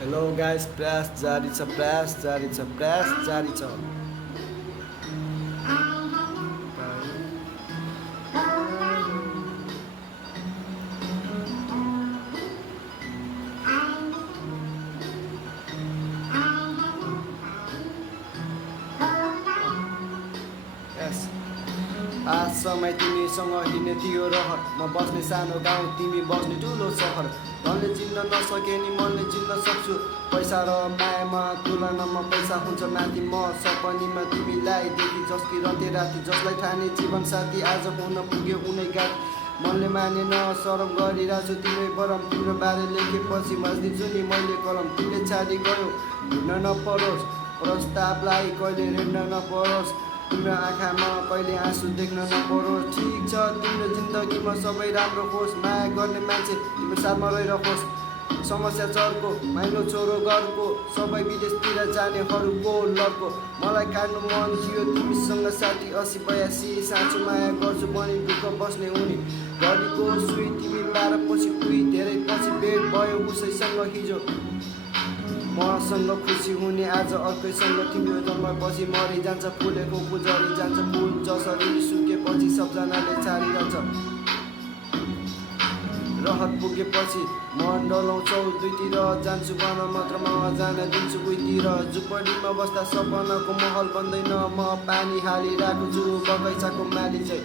Hello guys, प्रयास जारी छ, प्रयास जारी छ, प्रयास जारी छ। यस आज समय तिमीसँग हिँड्ने थियो रहर, म बस्ने सानो गाउँ, तिमी बस्ने ठुलो सहर। धनले चिन्न नसके नि मनले चिन्न सक्छु, पैसा र मायामा तुलनामा पैसा हुन्छ माथि। म सपनीमा तिमीलाई देखि जस्की रहन्थे राति, जसलाई ठाने जीवन साथी आज हुन पुग्यो उनै गाथ। मनले मानेन सरम गरिरहेछु तिमी बरम, तिम्रो बारे लेखेपछि माझ्दिन्छु नि मैले कलम। तिमीले छाडी गयो हिँड्न नपरोस्, प्रस्तावलाई कहिले हिँड्न नपरोस्, तिम्रो आँखामा कहिले आँसु देख्न नपरोस्। ठिक छ तिम्रो जिन्दगीमा सबै राम्रो होस्, माया गर्ने मान्छे तिम्रो साथमा रहिरहोस्। समस्या चर्को माइलो छोरो घरको, सबै विदेशतिर जानेहरूको लड्को। मलाई काट्नु मन थियो तिमीसँग साथी 80-82, साँचो माया गर्छु बनी दुःख बस्ने उनी। घडीको सुई तिमी 12 पछि उही, धेरै पछि भेट भयो उसैसँग हिजो। मसँग खुसी हुने आज अर्कैसँग, तिम्रो जन्मपछि मरिजान्छ फुलेको पुजरी जान्छ। फुल जसरी सुकेपछि सबजनाले छाडिरहन्छ, रहत पुगेपछि म डलाउँछौ दुईतिर, जान्छु बन मात्रमा जान दिन्छु उहीतिर। झुपडीमा बस्दा सपनाको महल बन्दैन, म पानी हालिरहेको छु बगैँचाको माली चाहिँ।